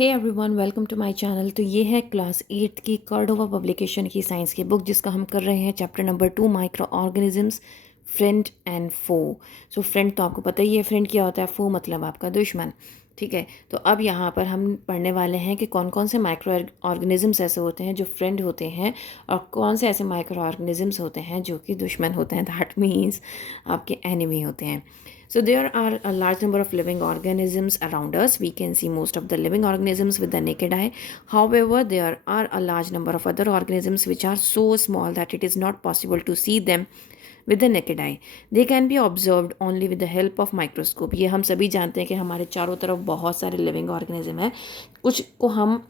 Hey everyone, welcome to my channel. तो ये है क्लास 8 की कॉर्डोवा पब्लिकेशन की साइंस की बुक, जिसका हम कर रहे हैं chapter number 2, microorganisms, friend and foe. So friend तो आपको पता ही है फ्रेंड क्या होता है, फो मतलब आपका दुश्मन। ठीक है, तो अब यहाँ पर हम पढ़ने वाले हैं कि कौन कौन से माइक्रो ऑर्गेनिजम्स ऐसे होते हैं जो फ्रेंड होते हैं, और कौन से ऐसे माइक्रो ऑर्गेनिजम्स होते हैं जो कि दुश्मन होते हैं, दैट मीन्स आपके एनिमी होते हैं। So there are a large number of living organisms around us. We can see most of the living organisms with the naked eye. However, there are a large number of other organisms which are so small that it is not possible to see them with the naked eye. They can be observed only with the help of microscope. ये हम सभी जानते हैं कि हमारे चारों तरफ बहुत सारे living organism हैं। कुछ को हम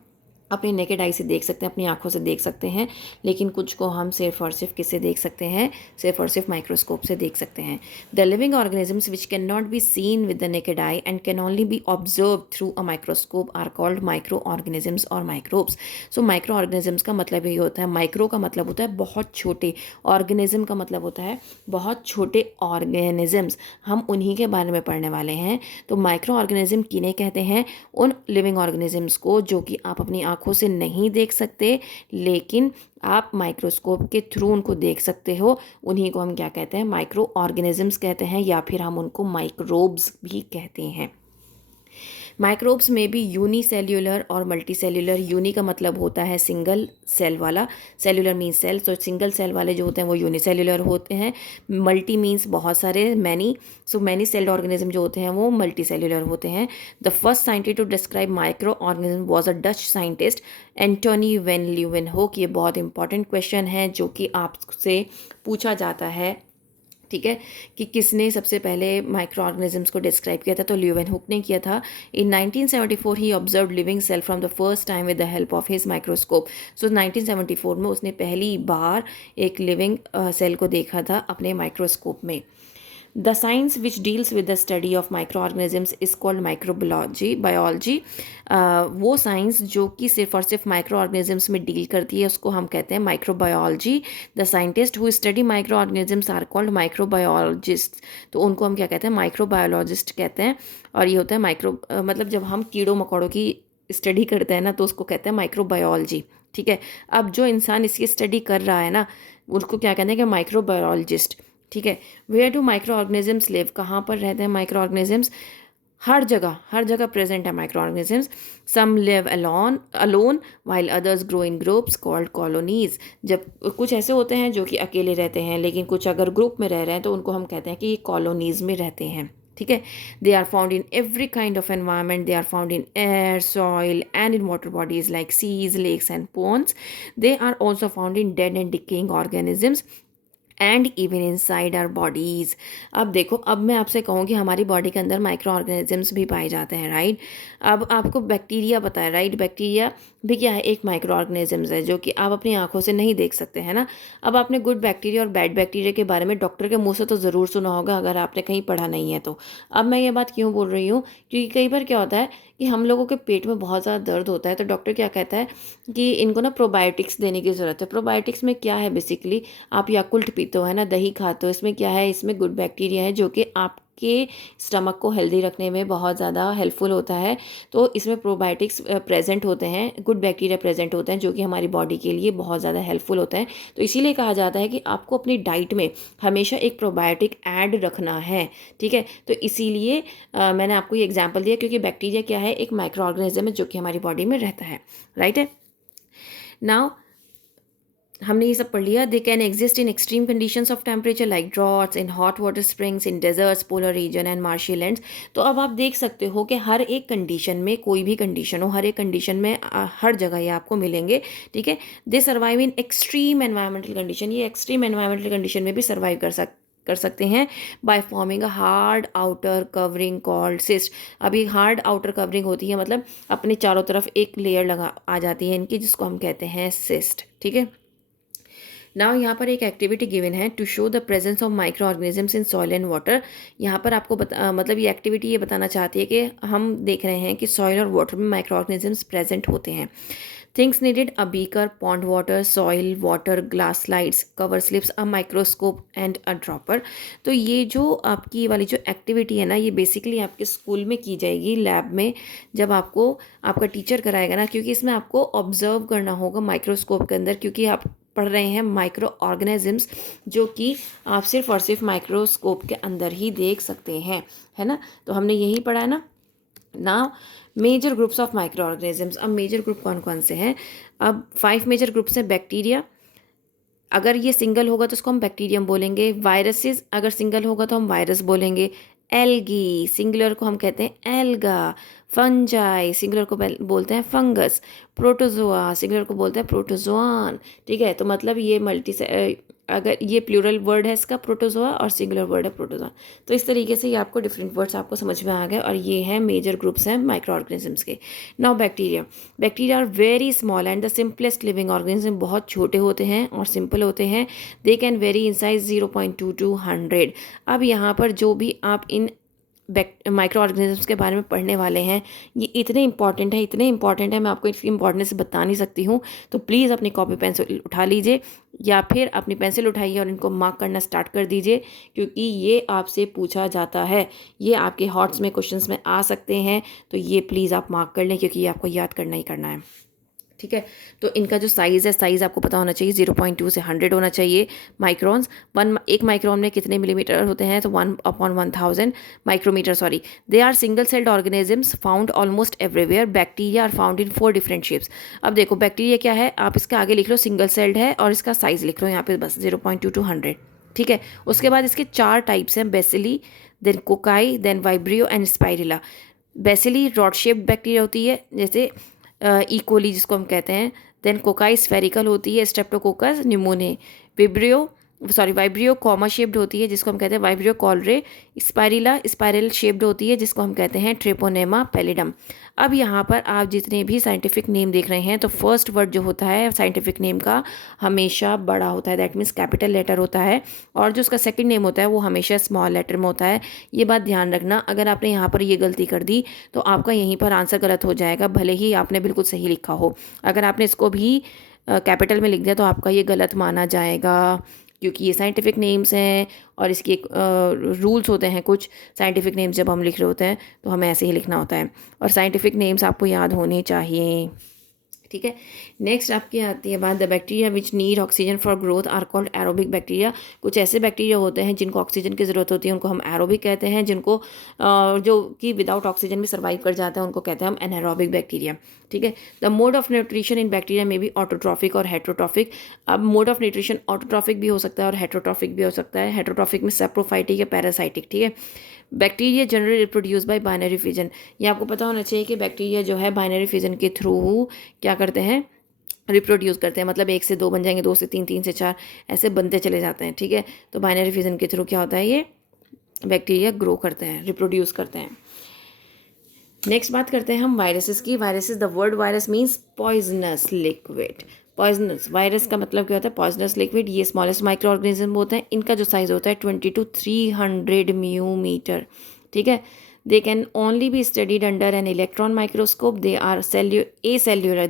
अपनी नेकेड आई से देख सकते हैं, अपनी आंखों से देख सकते हैं, लेकिन कुछ को हम सिर्फ और सिर्फ किससे देख सकते हैं, सिर्फ और सिर्फ माइक्रोस्कोप से देख सकते हैं। The living organisms which can not be seen with the naked eye and can only be observe through a microscope are called microorganisms और माइक्रोब्स। सो माइक्रो ऑर्गेनिजम्स का मतलब ये होता है, माइक्रो का मतलब होता है बहुत छोटे, ऑर्गेनिज्म का मतलब होता है बहुत छोटे ऑर्गेनिजम्स। हम उन्हीं के बारे में पढ़ने वाले हैं। तो माइक्रो ऑर्गेनिज्म किन्हें कहते हैं? उन लिविंग ऑर्गेनिजम्स को जो कि आप अपनी आंखों से नहीं देख सकते, लेकिन आप माइक्रोस्कोप के थ्रू उनको देख सकते हो। उन्हीं को हम क्या कहते हैं? माइक्रो ऑर्गेनिजम्स कहते हैं, या फिर हम उनको माइक्रोब्स भी कहते हैं। माइक्रोब्स में भी यूनिसेल्यूलर और मल्टीसेल्यूलर। यूनी का मतलब होता है सिंगल सेल वाला, सेल्यूलर मीन्स सेल, तो सिंगल सेल वाले जो होते हैं वो यूनिसेल्यूलर होते हैं। मल्टी मीन्स बहुत सारे, many, so many celled organism जो होते हैं वो मल्टीसेल्यूलर होते हैं। The first scientist to describe microorganism was a Dutch scientist Antonie van Leeuwenhoek. ये बहुत इंपॉर्टेंट क्वेश्चन है जो कि आपसे पूछा जाता है, ठीक है, कि किसने सबसे पहले माइक्रो ऑर्गेनिजम्स को डिस्क्राइब किया था? तो ल्यूवेनहुक ने किया था। इन 1974 ही observe living cell from the first time with the help of his microscope. So 1974 में उसने पहली बार एक लिविंग सेल को देखा था अपने माइक्रोस्कोप में। The science which deals with the study of microorganisms is called microbiology, biology. वो साइंस जो कि सिर्फ और सिर्फ माइक्रो ऑर्गेनिजम्स में डील करती है उसको हम कहते हैं microbiology. The scientist who study microorganisms are called microbiologist. तो उनको हम क्या कहते हैं? माइक्रोबायोलॉजिस्ट कहते हैं। और ये होता है माइक्रो मतलब जब हम कीड़ों मकोड़ों की स्टडी करते हैं ना, तो उसको कहते हैं माइक्रोबायोलॉजी। ठीक है, अब जो इंसान इसकी स्टडी कर रहा है ना, उसको क्या कहते हैं? कि माइक्रोबायोलॉजिस्ट। ठीक है, where do microorganisms live? कहाँ पर रहते हैं माइक्रो ऑर्गेनिजम्स? हर जगह प्रेजेंट है microorganisms. Some live alone alone while others grow in groups called colonies. जब कुछ ऐसे होते हैं जो कि अकेले रहते हैं, लेकिन कुछ अगर ग्रुप में रह रहे हैं तो उनको हम कहते हैं कि ये कॉलोनीज में रहते हैं। ठीक है, they are found in every kind of environment. They are found in air, soil and in water bodies like seas, lakes and ponds. They are also found in dead and decaying organisms and even inside our bodies. अब देखो, अब मैं आपसे कहूँ कि हमारी body के अंदर माइक्रो ऑर्गेनिजम्स भी पाए जाते हैं, राइट। अब आपको बैक्टीरिया पता है, राइट। बैक्टीरिया भी क्या है? एक माइक्रो ऑर्गेनिजम्स है जो कि आप अपनी आंखों से नहीं देख सकते हैं ना। अब आपने गुड बैक्टीरिया और बैड बैक्टीरिया के बारे में डॉक्टर के मुंह से तो ज़रूर सुना होगा, अगर आपने कहीं पढ़ा नहीं है तो। अब मैं ये बात क्यों बोल रही हूँ? क्योंकि कई बार क्या होता है कि हम लोगों के पेट में बहुत ज़्यादा दर्द होता है, तो डॉक्टर क्या कहता है कि इनको ना प्रोबायोटिक्स देने की ज़रूरत है। प्रोबायोटिक्स में क्या है? बेसिकली आप याकुल्ट पीते हो, है ना, दही खाते हो, इसमें क्या है? इसमें गुड बैक्टीरिया है जो कि आपके स्टमक को हेल्दी रखने में बहुत ज़्यादा हेल्पफुल होता है। तो इसमें प्रोबायोटिक्स प्रेजेंट होते हैं, गुड बैक्टीरिया प्रेजेंट होते हैं जो कि हमारी बॉडी के लिए बहुत ज़्यादा हेल्पफुल होते हैं। तो इसीलिए कहा जाता है कि आपको अपनी डाइट में हमेशा एक प्रोबायोटिक ऐड रखना है। ठीक है, तो इसीलिए मैंने आपको ये एग्जाम्पल दिया, क्योंकि बैक्टीरिया क्या है? एक माइक्रो ऑर्गेनिज्म है जो कि हमारी बॉडी में रहता है, राइट है। नाउ हमने ये सब पढ़ लिया। They can exist in extreme conditions of temperature like droughts, in hot water springs, in desserts, polar region and marshy lands. तो अब आप देख सकते हो कि हर एक कंडीशन में, कोई भी कंडीशन हो, हर एक कंडीशन में हर जगह ये आपको मिलेंगे। ठीक है, दे survive in extreme environmental condition. ये एक्सट्रीम एनवायरमेंटल कंडीशन में भी सर्वाइव कर सकते हैं by forming a hard outer covering called cyst. अभी हार्ड आउटर कवरिंग होती है, मतलब अपने चारों तरफ एक लेयर लगा आ जाती है इनकी, जिसको हम कहते हैं सिस्ट। ठीक है, नाउ यहाँ पर एक एक्टिविटी गिवन है to show the presence of microorganisms in soil and water. यहाँ पर आपको मतलब ये एक्टिविटी ये बताना चाहती है कि हम देख रहे हैं कि सॉइल और वाटर में माइक्रो ऑर्गेनिजम्स प्रेजेंट होते हैं। Things needed a beaker, pond water, soil water, glass slides, cover slips, a microscope and a dropper. तो ये जो आपकी वाली जो एक्टिविटी है ना, ये बेसिकली आपके स्कूल में की जाएगी लैब में, जब आपको आपका टीचर कराएगा ना, क्योंकि इसमें आपको ऑब्जर्व करना होगा माइक्रोस्कोप के अंदर, क्योंकि आप पढ़ रहे हैं माइक्रो ऑर्गेनिजम्स जो कि आप सिर्फ और सिर्फ माइक्रोस्कोप के अंदर ही देख सकते हैं, है ना। तो हमने यही पढ़ा है ना। Now major groups of microorganisms. अब मेजर ग्रुप कौन कौन से हैं? अब 5 मेजर ग्रुप्स हैं। बैक्टीरिया, अगर ये सिंगल होगा तो उसको हम बैक्टीरियम बोलेंगे। वायरसेस, अगर सिंगल होगा तो हम वायरस बोलेंगे। एल्गी, सिंगुलर को हम कहते हैं एल्गा। फंजाई, सिंगुलर को बोलते हैं फंगस। प्रोटोजोआ, सिंगुलर को बोलते हैं प्रोटोजोआन। ठीक है, तो मतलब ये अगर ये प्लूरल वर्ड है इसका प्रोटोजोआ और सिंगुलर वर्ड है प्रोटोजोआ। तो इस तरीके से ये आपको डिफरेंट वर्ड्स आपको समझ में आ गए, और ये हैं मेजर ग्रुप्स हैं माइक्रो ऑर्गेनिजम्स के। Now bacteria. Bacteria are very small and the simplest living organism. बहुत छोटे होते हैं और सिंपल होते हैं। They can vary in size 0.2 to 100। अब यहाँ पर जो भी आप इन माइक्रो ऑर्गेनिजम्स के बारे में पढ़ने वाले हैं, ये इतने इंपॉर्टेंट है, इतने इंपॉर्टेंट है, मैं आपको इसकी इंपॉर्टेंस बता नहीं सकती हूँ। तो प्लीज़ अपनी कॉपी पेंसिल उठा लीजिए, या फिर अपनी पेंसिल उठाइए और इनको मार्क करना स्टार्ट कर दीजिए, क्योंकि ये आपसे पूछा जाता है। ये आपके हॉट्स में क्वेश्चंस में आ सकते हैं, तो ये प्लीज़ आप मार्क कर लें, क्योंकि ये आपको याद करना ही करना है। ठीक है, तो इनका जो साइज़ है, साइज़ आपको पता होना चाहिए। 0.2 से 100 होना चाहिए माइक्रॉन्स। एक माइक्रॉन में कितने मिलीमीटर होते हैं? तो 1/1000 micrometre, sorry. They are single celled organisms found almost everywhere. Bacteria are found in 4 different shapes. अब देखो बैक्टीरिया क्या है, आप इसके आगे लिख लो सिंगल सेल्ड है, और इसका साइज़ लिख लो यहाँ पे बस 0.2 to 100। ठीक है, उसके बाद इसके 4 टाइप्स हैं, bacilli, then cocci, then vibrio and spirilla. Bacilli rod shaped bacteria होती है, जैसे इकोली जिसको हम कहते हैं। देन कोकाई स्फेरिकल होती है, Streptococcus pneumonia. Vibrio comma shaped होती है, जिसको हम कहते हैं vibrio cholerae. Spirilla spiral shaped होती है, जिसको हम कहते हैं ट्रेपोनेमा पैलिडम। अब यहाँ पर आप जितने भी साइंटिफिक नेम देख रहे हैं, तो फर्स्ट वर्ड जो होता है साइंटिफिक नेम का हमेशा बड़ा होता है, दैट मीन्स कैपिटल लेटर होता है, और जो उसका सेकंड नेम होता है वो हमेशा स्मॉल लेटर में होता है। ये बात ध्यान रखना, अगर आपने यहाँ पर ये गलती कर दी तो आपका यहीं पर आंसर गलत हो जाएगा, भले ही आपने बिल्कुल सही लिखा हो। अगर आपने इसको भी कैपिटल में लिख दिया तो आपका ये गलत माना जाएगा, क्योंकि ये साइंटिफिक नेम्स हैं, और इसके एक रूल्स होते हैं कुछ। साइंटिफिक नेम्स जब हम लिख रहे होते हैं तो हमें ऐसे ही लिखना होता है, और साइंटिफिक नेम्स आपको याद होने चाहिए। ठीक है, नेक्स्ट आपकी आती है बात, the bacteria which need oxygen for growth are called aerobic bacteria. कुछ ऐसे बैक्टीरिया होते हैं जिनको ऑक्सीजन की ज़रूरत होती है, उनको हम एरोबिक कहते हैं। जिनको जो कि विदाउट ऑक्सीजन भी सर्वाइव कर जाता है, उनको कहते हैं हम एनारोबिक बैक्टीरिया। ठीक है, the mode of nutrition in bacteria में भी ऑटोट्रॉफिक और हेट्रोट्रॉफिक। अब मोड ऑफ न्यूट्रिशन ऑटोट्रॉफिक भी हो सकता है और हेट्रोट्रॉफिक भी हो सकता है। हेट्रोट्रॉफिक में सेप्रोफाइटिक या पैरासाइटिक। ठीक है, bacteria generally reproduce by binary fission. ये आपको पता होना चाहिए कि बैक्टीरिया जो है बाइनरी फिजन के थ्रू क्या करते हैं, रिप्रोड्यूस करते हैं। मतलब 1 से 2 बन जाएंगे, 2 से 3, 3 से 4, ऐसे बनते चले जाते हैं। ठीक है, तो बाइनरी फिजन के थ्रू क्या होता है, ये बैक्टीरिया ग्रो करते हैं, रिप्रोड्यूस करते हैं। नेक्स्ट बात करते हैं हम वायरसेस की। Viruses, the word virus means poisonous liquid. Poisonous, virus का मतलब क्या होता है, पॉइजनस लिक्विड। ये स्मॉलेस्ट माइक्रो ऑर्गेनिज्म होते हैं, इनका जो साइज होता है 20 to 300 म्यूमीटर। ठीक है, they can only be studied under an electron microscope. They are acellular,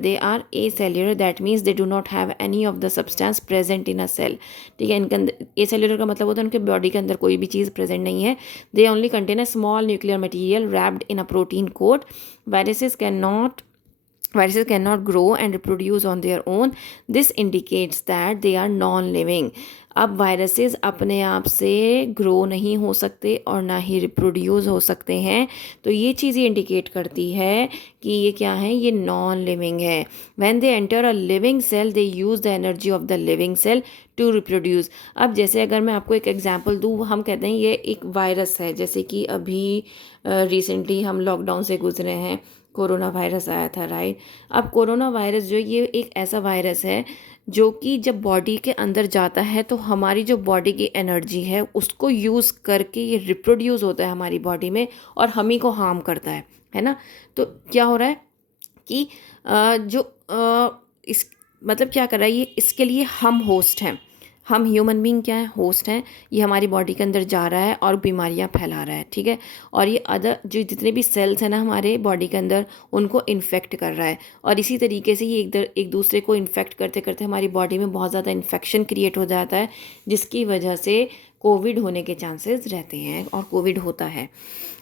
that means they do not have any of the substance present in a cell. ठीक है, इनके अंदर acellular का मतलब होता है उनके बॉडी के अंदर कोई भी चीज़ प्रेजेंट नहीं है। They only contain a small nuclear material wrapped in a protein coat. Viruses cannot grow and reproduce on their own. This indicates that they are non-living. अब वायरसेस अपने आप से ग्रो नहीं हो सकते और ना ही रिप्रोड्यूस हो सकते हैं, तो ये चीज़ ये इंडिकेट करती है कि ये क्या है, ये नॉन लिविंग है। When they enter a living cell they use the energy of the living cell to reproduce. अब जैसे अगर मैं आपको एक एग्जांपल दूँ, हम कहते हैं ये एक वायरस है, जैसे कि अभी रिसेंटली हम लॉकडाउन से गुजरे हैं, कोरोना वायरस आया था, राइट। अब कोरोना वायरस जो ये एक ऐसा वायरस है जो कि जब बॉडी के अंदर जाता है तो हमारी जो बॉडी की एनर्जी है उसको यूज़ करके ये रिप्रोड्यूस होता है हमारी बॉडी में और हम ही को हार्म करता है ना। तो क्या हो रहा है कि इस मतलब क्या कर रहा है ये, इसके लिए हम होस्ट हैं। हम ह्यूमन बीइंग क्या है, होस्ट हैं, ये हमारी बॉडी के अंदर जा रहा है और बीमारियां फैला रहा है, ठीक है। और ये अदर जो जितने भी सेल्स हैं ना हमारे बॉडी के अंदर, उनको इन्फेक्ट कर रहा है। और इसी तरीके से ये एक दूसरे को इन्फेक्ट करते करते हमारी बॉडी में बहुत ज़्यादा इन्फेक्शन क्रिएट हो जाता है, जिसकी वजह से कोविड होने के चांसेस रहते हैं और कोविड होता है।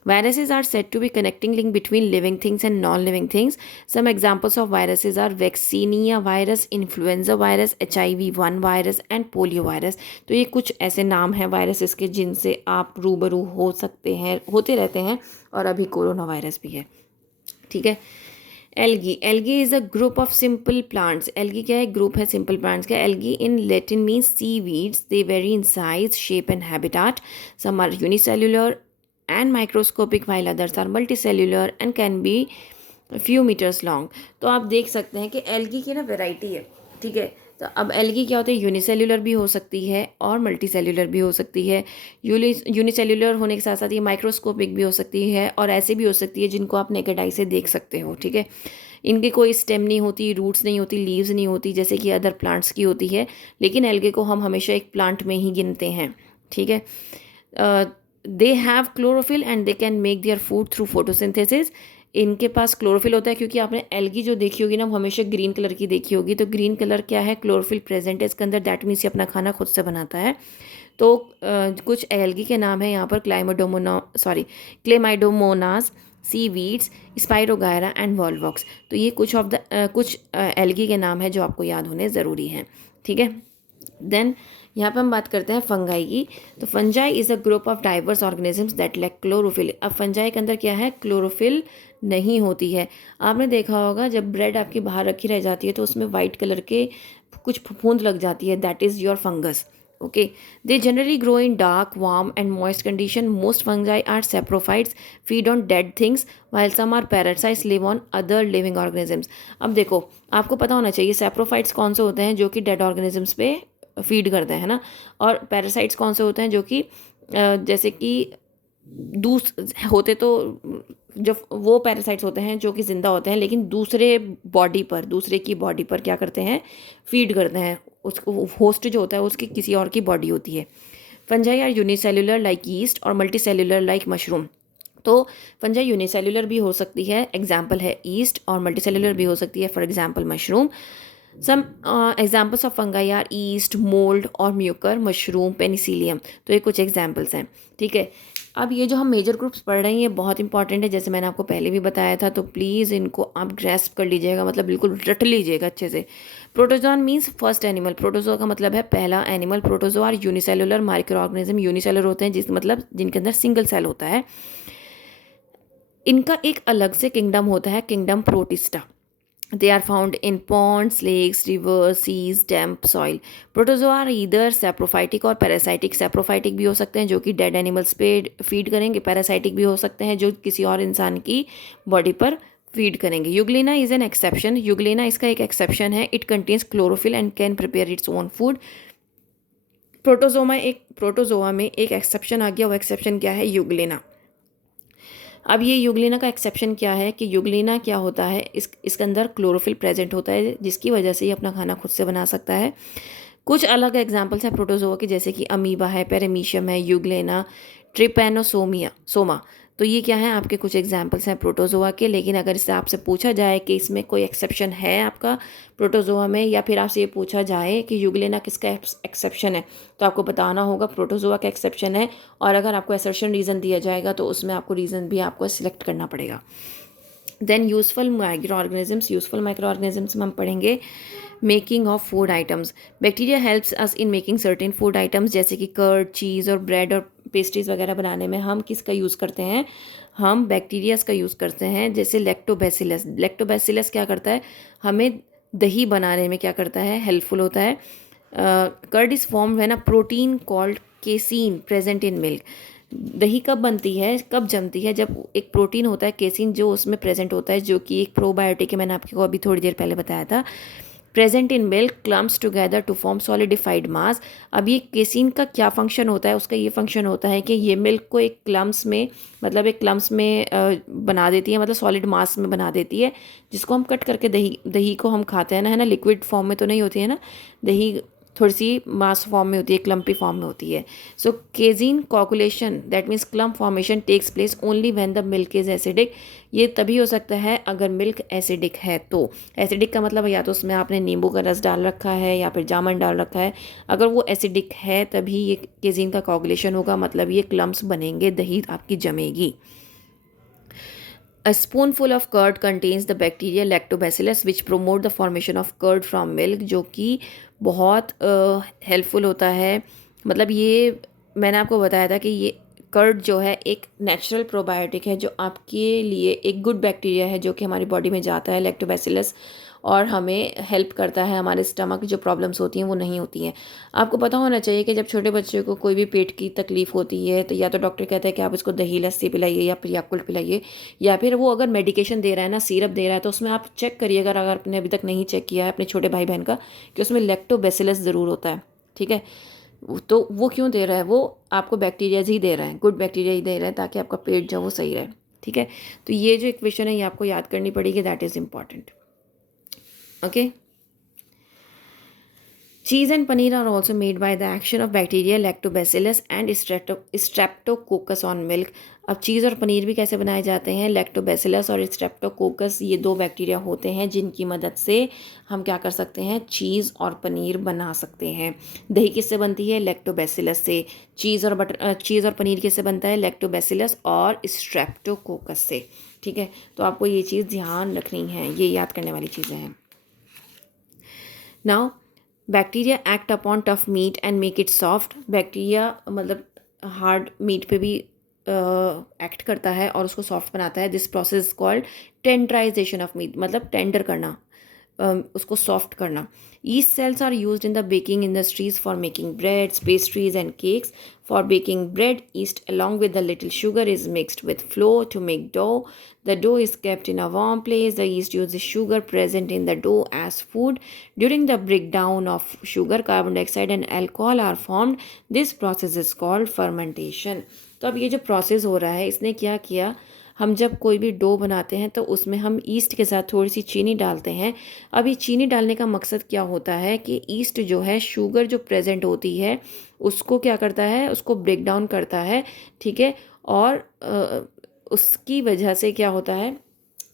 Viruses are said to be connecting link between living things and non-living things. Some examples of viruses are vaccinia virus, influenza virus, HIV-1 virus and polio virus. तो ये कुछ ऐसे नाम हैं वायरसेस के जिनसे आप रूबरू हो सकते हैं, होते रहते हैं, और अभी कोरोना वायरस भी है, ठीक है। Algae is a group of simple plants. Algae क्या है, ग्रुप है सिंपल प्लांट्स का। Algae in Latin means seaweeds, they vary in size, shape and habitat. Some are unicellular and microscopic while others are multicellular and can be few meters long। तो आप देख सकते हैं कि algae की ना variety है, ठीक है। तो अब एल्गी क्या होता है, यूनिसेल्युलर भी हो सकती है और मल्टीसेल्युलर भी हो सकती है। यूनिसेल्युलर होने के साथ साथ ये माइक्रोस्कोपिक भी हो सकती है और ऐसे भी हो सकती है जिनको आप नेकेड आई से देख सकते हो, ठीक है। इनकी कोई स्टेम नहीं होती, रूट्स नहीं होती, लीव्स नहीं होती जैसे कि अदर प्लांट्स की होती है, लेकिन एल्गे को हम हमेशा एक प्लांट में ही गिनते हैं, ठीक है। They have chlorophyll and they can make their food through photosynthesis. इनके पास क्लोरोफिल होता है, क्योंकि आपने एल्गी जो देखी होगी ना वो हमेशा ग्रीन कलर की देखी होगी, तो ग्रीन कलर क्या है, क्लोरोफिल प्रेजेंट है इसके अंदर, दैट मीन्स ये अपना खाना खुद से बनाता है। तो कुछ एल्गी के नाम है यहाँ पर, chlamydomonas, seaweeds, spirogyra and volvox. तो ये कुछ एल्गी के नाम है जो आपको याद होने ज़रूरी हैं, ठीक है। देन यहाँ पे हम बात करते हैं फंगाई की। तो fungi is a group of diverse organisms that lack chlorophyll. अब फंजाई के अंदर क्या है, क्लोरोफिल नहीं होती है। आपने देखा होगा जब ब्रेड आपकी बाहर रखी रह जाती है तो उसमें वाइट कलर के कुछ फफूंद लग जाती है, that is your fungus, okay. They generally grow in dark, warm and moist condition. Most fungi are saprophytes, feed on dead things, while some are parasites live on other living organisms। अब देखो, आपको पता होना चाहिए saprophytes कौन से होते हैं जो कि डेड ऑर्गेनिजम्स पे फीड करते हैं ना, और पैरासाइट्स कौन से होते हैं जो कि जैसे कि होते तो जब वो पैरासाइट्स होते हैं जो कि ज़िंदा होते हैं लेकिन दूसरे की बॉडी पर क्या करते हैं, फीड करते हैं। उसको होस्ट जो होता है उसकी किसी और की बॉडी होती है। Fungi are unicellular like yeast और मल्टीसेल्युलर लाइक मशरूम। तो फंजाई यूनिसेल्युलर भी हो सकती है, एग्जाम्पल है ईस्ट, और मल्टीसेल्युलर भी हो सकती है, for example mushroom. Some examples of fungi are yeast, mould और म्यूकर, मशरूम, पेनिसिलियम। तो ये कुछ एग्जाम्पल्स हैं, ठीक है। अब ये जो हम मेजर ग्रुप्स पढ़ रहे हैं ये बहुत इंपॉर्टेंट है, जैसे मैंने आपको पहले भी बताया था, तो प्लीज़ इनको आप ग्रेस्प कर लीजिएगा, मतलब बिल्कुल रट लीजिएगा अच्छे से। Protozoan means first animal. Protozoa का मतलब है पहला animal. Protozoa are unicellular microorganism. Unicellular होते हैं जिस मतलब जिनके अंदर सिंगल सेल होता है। इनका एक अलग से किंगडम होता है, kingdom protista. They are found in ponds, lakes, rivers, seas, damp soil. Protozoa are either saprophytic और parasitic। saprophytic भी हो सकते हैं जो कि डेड एनिमल्स पे फीड करेंगे, parasitic भी हो सकते हैं जो किसी और इंसान की बॉडी पर फीड करेंगे। Euglena is an exception. Euglena इसका एक एक्सेप्शन है। It contains chlorophyll and can prepare its own food. Protozoa में एक एक्सेप्शन आ गया, वो एक्सेप्शन क्या है, यूग्लिना। अब ये यूग्लिना का एक्सेप्शन क्या है कि यूग्लिना क्या होता है, इसके अंदर क्लोरोफिल प्रेजेंट होता है जिसकी वजह से ये अपना खाना खुद से बना सकता है। कुछ अलग एग्जांपल्स हैं प्रोटोजोआ के, जैसे कि अमीबा है, पेरेमीशियम है, यूग्लिना, सोमा। तो ये क्या है, आपके कुछ एग्जांपल्स हैं प्रोटोजोआ के। लेकिन अगर इससे आपसे पूछा जाए कि इसमें कोई एक्सेप्शन है आपका प्रोटोजोआ में, या फिर आपसे ये पूछा जाए कि यूग्लिना किसका एक्सेप्शन है, तो आपको बताना होगा प्रोटोजोआ का एक्सेप्शन है। और अगर आपको असर्शन रीज़न दिया जाएगा तो उसमें आपको रीज़न भी आपको सिलेक्ट करना पड़ेगा। देन यूजफुल माइक्रो ऑर्गेनिजम्स में हम पढ़ेंगे making of food items. Bacteria helps us in making certain food items, जैसे कि कर्ड, चीज़ और ब्रेड और पेस्ट्रीज वगैरह बनाने में हम किसका यूज़ करते हैं, हम बैक्टीरियाज का यूज़ करते हैं। जैसे लैक्टोबैसिलस क्या करता है, हमें दही बनाने में क्या करता है, हेल्पफुल होता है। Curd is form when a protein called casein present in milk. दही कब बनती है, कब जमती है, जब एक प्रोटीन होता है केसिन जो उसमें प्रेजेंट होता है, जो कि एक प्रोबायोटिक है, मैंने आपको अभी थोड़ी देर पहले बताया था। Present in milk clumps together to form solidified mass. अब ये केसिन का क्या फंक्शन होता है, उसका ये फंक्शन होता है कि ये मिल्क को एक क्लम्प्स में बना देती है, मतलब सॉलिड मास में बना देती है, जिसको हम कट करके दही को हम खाते हैं ना, है ना, लिक्विड फॉर्म में तो नहीं होती है ना दही, थोड़ी सी मास फॉर्म में होती है, क्लम्पी फॉर्म में होती है. So casein coagulation that means clump formation takes place only when the milk is acidic. ये तभी हो सकता है अगर मिल्क एसिडिक है. तो एसिडिक का मतलब या तो उसमें आपने नींबू का रस डाल रखा है या फिर जामुन डाल रखा है. अगर वो एसिडिक है तभी ये केजीन का कोगुलेशन होगा, मतलब ये क्लम्प्स बनेंगे, दही आपकी जमेगी. A spoonful of curd contains the bacteria lactobacillus which promote the formation of curd from milk, जो कि बहुत हेल्पफुल होता है. मतलब ये मैंने आपको बताया था कि ये कर्ड जो है एक नेचुरल प्रोबायोटिक है जो आपके लिए एक गुड बैक्टीरिया है जो कि हमारी बॉडी में जाता है, लैक्टोबैसिलस, और हमें हेल्प करता है. हमारे स्टमक की जो प्रॉब्लम्स होती हैं वो नहीं होती हैं. आपको पता होना चाहिए कि जब छोटे बच्चे को कोई भी पेट की तकलीफ़ होती है तो या तो डॉक्टर कहता है कि आप इसको दही लस्सी पिलाइए या फिर याकुल्ट पिलाइए, या फिर वो अगर मेडिकेशन दे रहा है ना, सिरप दे रहा है, तो उसमें आप चेक करिएगा, अगर आपने अभी तक नहीं चेक किया है अपने छोटे भाई बहन का, कि उसमें लैक्टोबैसिलस ज़रूर होता है. ठीक है, तो वो क्यों दे रहा है? वो आपको बैक्टीरियाज ही दे रहा है, गुड बैक्टीरिया ही दे रहा है ताकि आपका पेट जो वो सही रहे. ठीक है, तो ये जो इक्वेशन है ये आपको याद करनी पड़ेगी, that is important. Okay. Cheese and paneer are also made by the action of bacteria lactobacillus and streptococcus on milk. अब चीज़ और पनीर भी कैसे बनाए जाते हैं? लैक्टोबैसिलस और स्ट्रेप्टोकोकस ये दो बैक्टीरिया होते हैं जिनकी मदद से हम क्या कर सकते हैं? चीज़ और पनीर बना सकते हैं. दही किससे बनती है? लैक्टोबैसिलस से. चीज़ और पनीर किससे बनता है? लैक्टोबैसिलस और स्ट्रेप्टोकोकस से. ठीक है, तो आपको ये चीज़ ध्यान रखनी है, ये याद करने वाली चीज़ें हैं. Now bacteria act upon tough meat and make it soft. Bacteria मतलब हार्ड मीट पे भी एक्ट करता है और उसको सॉफ्ट बनाता है. This process called tenderization of meat, मतलब टेंडर करना, उसको सॉफ्ट करना. Yeast cells are used in the baking industries for making breads, pastries and cakes. For baking bread, yeast along with the little sugar is mixed with flour to make dough. The dough is kept in a warm place. The yeast uses sugar present in the dough as food. During the breakdown of sugar, carbon dioxide and alcohol are formed. This process is called fermentation. तो अब ये जो process हो रहा है इसने क्या किया, हम जब कोई भी डो बनाते हैं तो उसमें हम ईस्ट के साथ थोड़ी सी चीनी डालते हैं. अब ये चीनी डालने का मकसद क्या होता है कि ईस्ट जो है, शुगर जो प्रेजेंट होती है उसको क्या करता है, उसको ब्रेक डाउन करता है. ठीक है, और उसकी वजह से क्या होता है,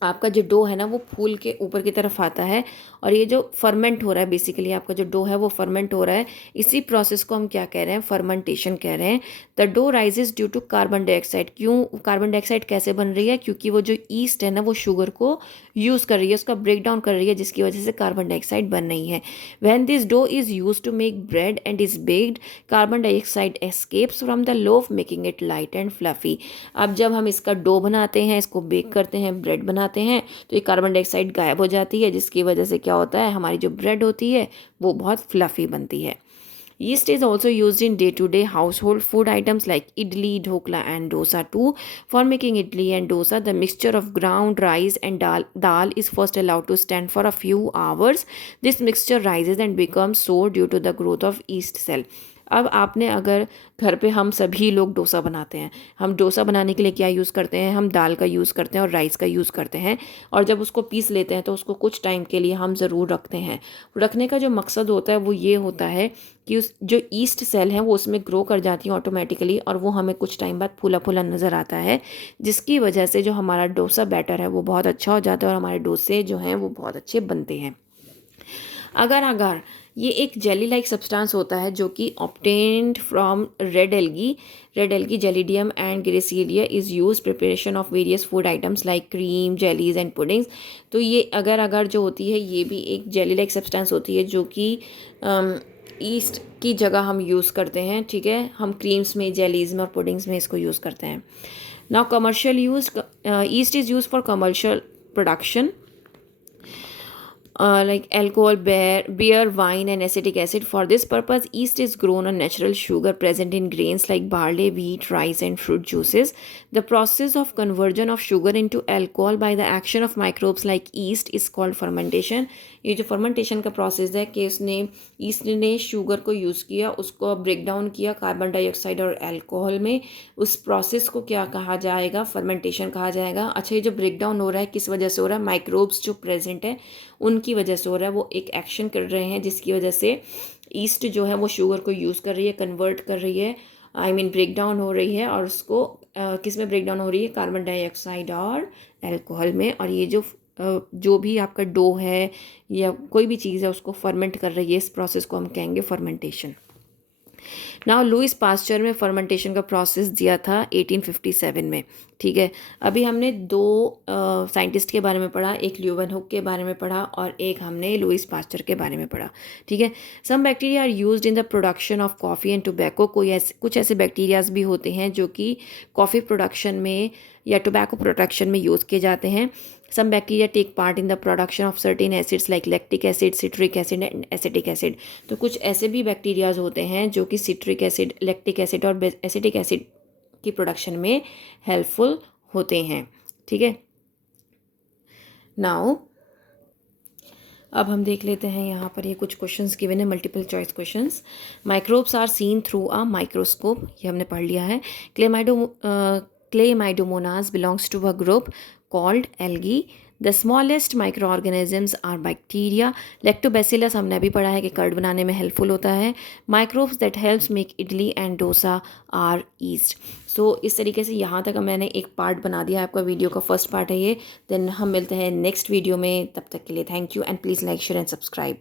आपका जो डो है ना वो फूल के ऊपर की तरफ आता है. और ये जो फर्मेंट हो रहा है, बेसिकली आपका जो डो है वो फर्मेंट हो रहा है. इसी प्रोसेस को हम क्या कह रहे हैं? फर्मेंटेशन कह रहे हैं. The dough rises due to carbon dioxide. क्यों कार्बन डाइऑक्साइड कैसे बन रही है? क्योंकि वो जो ईस्ट है ना वो शुगर को यूज़ कर रही है, उसका ब्रेक डाउन कर रही है, जिसकी वजह से कार्बन डाइऑक्साइड बन रही है. When this dough is use to make bread and is baked, carbon dioxide escapes from the loaf making it light and fluffy. अब जब हम इसका डो बनाते हैं, इसको बेक करते हैं, ब्रेड बनाते हैं, तो ये कार्बन डाइऑक्साइड गायब हो जाती है, जिसकी वजह से क्या होता है, हमारी जो ब्रेड होती है वो बहुत फ्लफ़ी बनती है. Yeast is also used in day-to-day household food items like idli, dhokla and dosa too. For making idli and dosa, the mixture of ground rice and dal is first allowed to stand for a few hours. This mixture rises and becomes sour due to the growth of yeast cell. अब आपने अगर घर पे हम सभी लोग डोसा बनाते हैं, हम डोसा बनाने के लिए क्या यूज़ करते हैं? हम दाल का यूज़ करते हैं और राइस का यूज़ करते हैं. और जब उसको पीस लेते हैं तो उसको कुछ टाइम के लिए हम ज़रूर रखते हैं. रखने का जो मकसद होता है वो ये होता है कि उस जो ईस्ट सेल हैं वो उसमें ग्रो कर जाती हैं ऑटोमेटिकली, और वो हमें कुछ टाइम बाद फूला फूला नज़र आता है, जिसकी वजह से जो हमारा डोसा बैटर है वो बहुत अच्छा हो जाता है और हमारे डोसे जो हैं वो बहुत अच्छे बनते हैं. अगर ये एक जेली लाइक सब्सटेंस होता है जो कि obtained from red algae Gelidium and Gracilaria is use preparation of various food items like cream, jellies and puddings. तो ये अगर जो होती है ये भी एक जेली लाइक सब्सटेंस होती है जो कि ईस्ट की जगह हम यूज़ करते हैं. ठीक है, हम क्रीम्स में, जेलीज में और पुडिंग्स में इसको यूज़ करते हैं. Now commercial use, east is use for commercial production like alcohol, beer, wine and acetic acid. For this purpose, yeast is grown on natural sugar present in grains like barley, wheat, rice and fruit juices. The process of conversion of sugar into alcohol by the action of microbes like yeast is called fermentation. ये जो fermentation का process है कि उसने east ने sugar को use किया, उसको ब्रेक डाउन किया कार्बन डाइऑक्साइड और अल्कोहल में, उस प्रोसेस को क्या कहा जाएगा? फर्मेंटेशन कहा जाएगा. अच्छा, ये जो ब्रेक डाउन हो रहा है किस वजह से हो रहा है? माइक्रोब्स जो प्रेजेंट है की वजह से हो रहा है, वो एक एक्शन कर रहे हैं जिसकी वजह से ईस्ट जो है वो शुगर को यूज़ कर रही है, कन्वर्ट कर रही है, आई मीन ब्रेक डाउन हो रही है, और उसको किस में ब्रेक डाउन हो रही है, कार्बन डाइऑक्साइड और अल्कोहल में। और ये जो भी आपका डो है या कोई भी चीज़ है उसको फर्मेंट कर रही है, इस प्रोसेस को हम कहेंगे फर्मेंटेशन। नाउ लुइस पास्चर में फर्मेंटेशन का प्रोसेस दिया था 1857 में। ठीक है, अभी हमने दो साइंटिस्ट के बारे में पढ़ा, एक ल्यूवेनहुक के बारे में पढ़ा और एक हमने लुइस पास्चर के बारे में पढ़ा। ठीक है, some bacteria are used in the production of coffee and tobacco. कुछ ऐसे बैक्टीरियाज भी होते हैं जो कि कॉफ़ी प्रोडक्शन में या टोबैको प्रोडक्शन में यूज़ किए जाते हैं। Some bacteria take part in the production of certain acids like lactic acid, citric acid and acetic acid। तो कुछ ऐसे भी बैक्टीरियाज होते हैं जो कि सिट्रिक एसिड, लैक्टिक एसिड और एसिटिक एसिड की प्रोडक्शन में हेल्पफुल होते हैं। ठीक है, नाउ अब हम देख लेते हैं यहाँ पर ये कुछ क्वेश्चंस गिवन है, multiple choice questions. Microbes are seen through a microscope, ये हमने पढ़ लिया है। Chlamydomonas belongs to a group called algae. The smallest microorganisms are bacteria. Lactobacillus हमने अभी पढ़ा है कि कर्ड बनाने में हेल्पफुल होता है। Microbes that helps make idli and dosa are yeast। सो इस तरीके से यहाँ तक मैंने एक पार्ट बना दिया है, आपका वीडियो का फर्स्ट पार्ट है ये। देन हम मिलते हैं नेक्स्ट वीडियो में, तब तक के लिए thank you and please like share and subscribe.